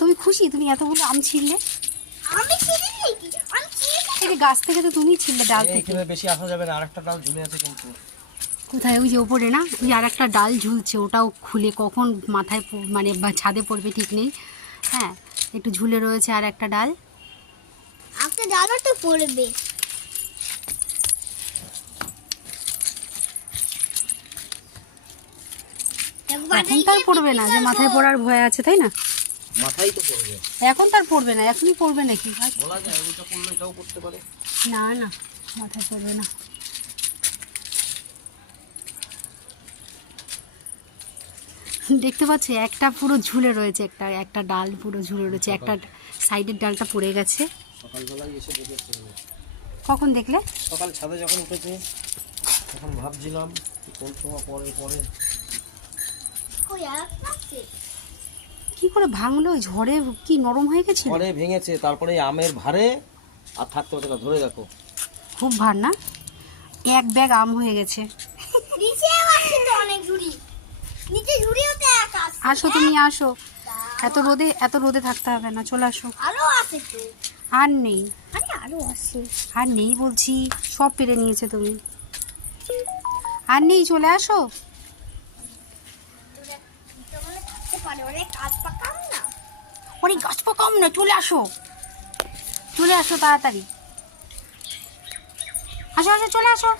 তুমি খুশি? তুমি এতগুলো আম ছিঁড়লে? আমি ছিঁড়িনি, আমি ছিঁড়েছি। এই গাছ থেকে তো তুমিই ছিঁড়লে, ডাল থেকে। এখানে বেশি আসা যাবে না, আরেকটা ডাল ঝুলে আছে কিন্তু। কোথায়? ওই যে ওপরে না, ওই আর একটা ডাল ঝুলছে, ওটাও খুলে কখন মাথায় মানে ছাদে পড়বে ঠিক নেই। হ্যাঁ, একটু ঝুলে রয়েছে আর একটা ডাল। একটা ডালও তো পড়বে। এখন তার পড়বে না, যে মাথায় পড়ার ভয় আছে, তাই না? মাথায় তো পড়বে, এখন তার পড়বে না, এখনই পড়বে নাকি? বলা যায় ওইটা পড়লে এটাও পড়তে পারে। না না, মাথায় পড়বে না। দেখতে পাচ্ছি একটা পুরো ঝুলে রয়েছে, একটা একটা ডাল পুরো ঝুলে রয়েছে, একটা সাইডের ডালটা পড়ে গেছে। সকালবেলায় এসে দেখেছি। কখন দেখলে? সকাল ছাদে যখন উঠেছে তখন ভাবছিলাম কোন সময় পরে পরে। কই আরেকটা আছে? কি করে ভাঙলো? ওই ঝড়ে কি নরম হয়ে গেছিল? পরে ভেঙেছে, তারপরে এই আমের ভারে আর থাকতে পারছে না, ধরে দেখো। খুব ভার না, এক ব্যাগ আম হয়ে গেছে। নিচেও আছে তো অনেক ঝুড়ি, নিচে ঝুড়িও তো এক আছে। আসো, তুমি আসো, এত রোদে থাকতে হবে না, চলে আসো। আরো আছে তো। আর নেই, আরে আরো আছে। আর নেই বলছি, সব পেরে নিয়েছে তুমি। আর নেই, চলে আসো। তোমরা থাকতে পারে, অনেক কাজ পাকাম না। ওরে গাছ পাকাম না, চলে আসো, চলে আসো তাড়াতাড়ি। আসো আসো, চলে আসো।